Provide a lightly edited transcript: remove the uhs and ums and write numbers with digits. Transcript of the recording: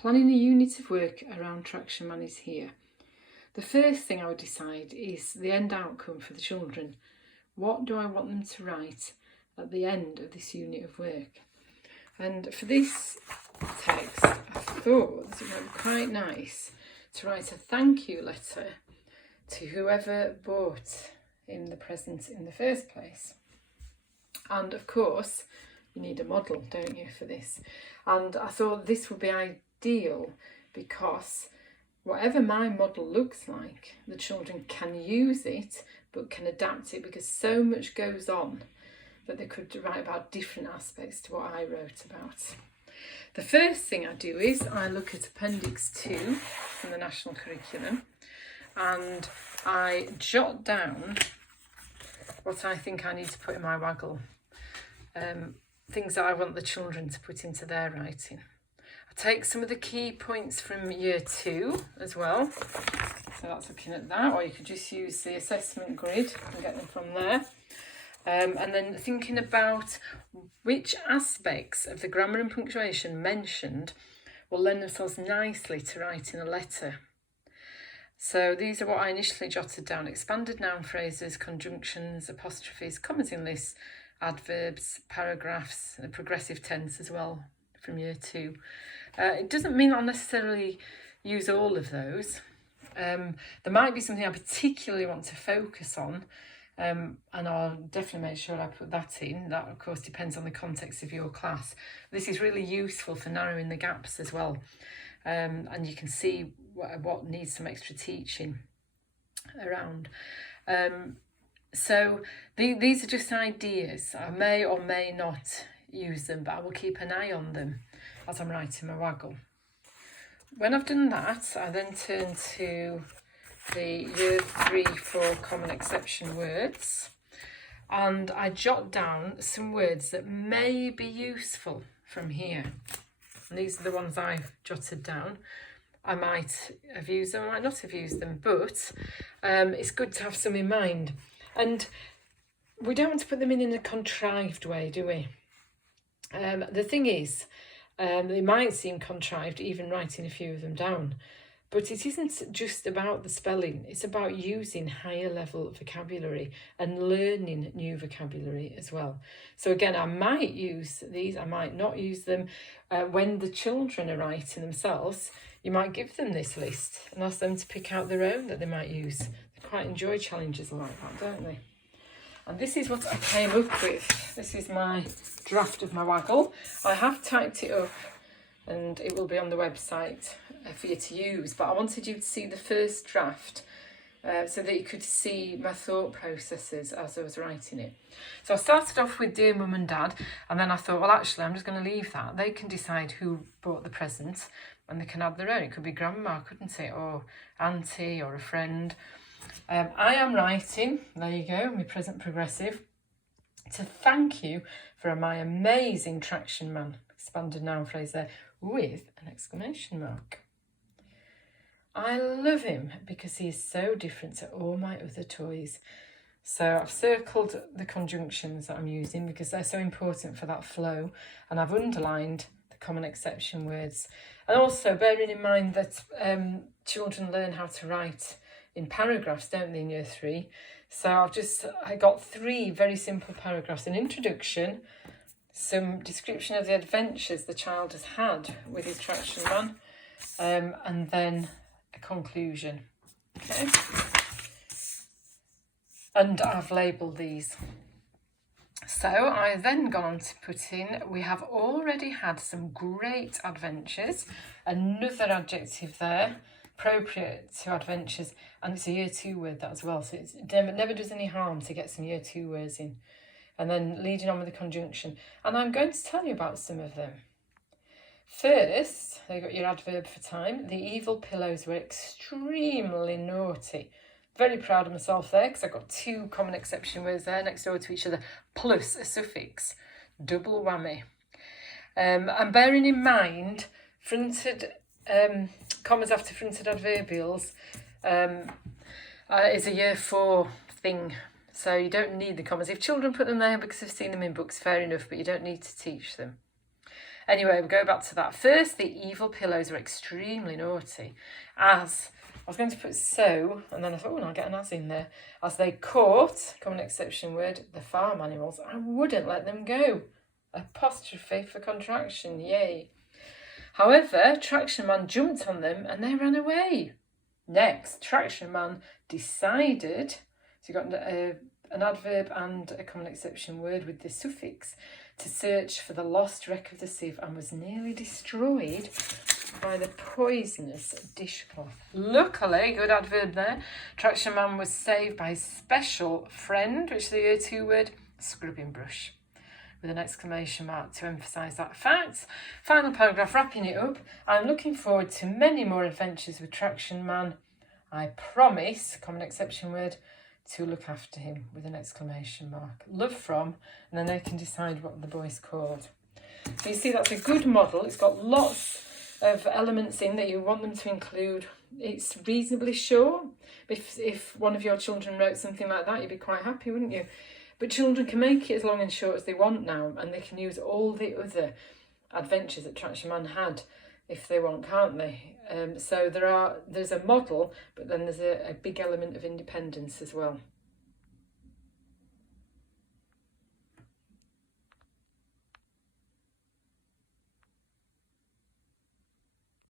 Planning a unit of work around Traction Man is here. The first thing I would decide is the end outcome for the children. What do I want them to write at the end of this unit of work? And for this text, I thought it would be quite nice to write a thank you letter to whoever bought him the present in the first place. And of course, you need a model, don't you, for this? And I thought this would be ideal because whatever my model looks like, the children can use it, but can adapt it, because so much goes on that they could write about different aspects to what I wrote about. The first thing I do is I look at Appendix 2 from the National Curriculum, and I jot down what I think I need to put in my WAGOLL, things that I want the children to put into their writing. I take some of the key points from Year 2 as well, so that's looking at that, or you could just use the assessment grid and get them from there. And then thinking about which aspects of the grammar and punctuation mentioned will lend themselves nicely to writing a letter. So these are what I initially jotted down: expanded noun phrases, conjunctions, apostrophes, commas in lists, adverbs, paragraphs, and progressive tense as well from Year 2. It doesn't mean I'll necessarily use all of those. There might be something I particularly want to focus on, and I'll definitely make sure I put that in. That, of course, depends on the context of your class. This is really useful for narrowing the gaps as well. And you can see what needs some extra teaching around. So these are just ideas. I may or may not use them, but I will keep an eye on them as I'm writing my WAGOLL. When I've done that, I then turn to the Year 3-4 common exception words, and I jot down some words that may be useful from here. And these are the ones I've jotted down. I might have used them, I might not have used them, but it's good to have some in mind. And we don't want to put them in a contrived way, do we? The thing is, it might seem contrived even writing a few of them down, but it isn't just about the spelling. It's about using higher level vocabulary and learning new vocabulary as well. So again, I might use these, I might not use them. When the children are writing themselves, you might give them this list and ask them to pick out their own that they might use. They quite enjoy challenges like that, don't they? And this is what I came up with. This is my draft of my WAGOLL. I have typed it up and it will be on the website for you to use, but I wanted you to see the first draft so that you could see my thought processes as I was writing it. So I started off with Dear Mum and Dad, and then I thought, well, actually, I'm just going to leave that. They can decide who bought the present and they can add their own. It could be Grandma, couldn't it, or Auntie, or a friend. I am writing, there you go, my present progressive, to thank you for my amazing Traction Man, expanded noun phrase there, with an exclamation mark. I love him because he is so different to all my other toys. So I've circled the conjunctions that I'm using because they're so important for that flow, and I've underlined the common exception words. And also bearing in mind that children learn how to write in paragraphs, don't they, in Year 3? So I got 3 very simple paragraphs: an introduction, some description of the adventures the child has had with his Traction Man, and then a conclusion. Okay, and I've labelled these. So I then gone on to put in, we have already had some great adventures, another adjective there, appropriate to adventures, and it's a Year 2 word that as well, so it never does any harm to get some Year 2 words in. And then leading on with the conjunction, and I'm going to tell you about some of them. First, you got your adverb for time. The evil pillows were extremely naughty. Very proud of myself there because I got 2 common exception words there next door to each other, plus a suffix, double whammy. And bearing in mind, fronted commas after fronted adverbials is a Year 4 thing. So you don't need the commas. If children put them there because they've seen them in books, fair enough, but you don't need to teach them. Anyway, we go back to that. First, the evil pillows were extremely naughty, as I was going to put so, and then I thought, oh, I'll get an as in there. As they caught, common exception word, the farm animals, I wouldn't let them go. Apostrophe for contraction, yay. However, Traction Man jumped on them and they ran away. Next, Traction Man decided, so you got an adverb and a common exception word with the suffix, to search for the lost wreck of the sieve and was nearly destroyed by the poisonous dishcloth. Luckily, good adverb there, Traction Man was saved by his special friend, which is the year 2 word, scrubbing brush, with an exclamation mark to emphasise that fact. Final paragraph, wrapping it up. I'm looking forward to many more adventures with Traction Man. I promise, common exception word, to look after him, with an exclamation mark. Love from, and then they can decide what the boy's called. So you see, that's a good model. It's got lots of elements in that you want them to include. It's reasonably short. If one of your children wrote something like that, you'd be quite happy, wouldn't you? But children can make it as long and short as they want now, and they can use all the other adventures that Traction Man had if they want, can't they? So there's a model, but then there's a big element of independence as well.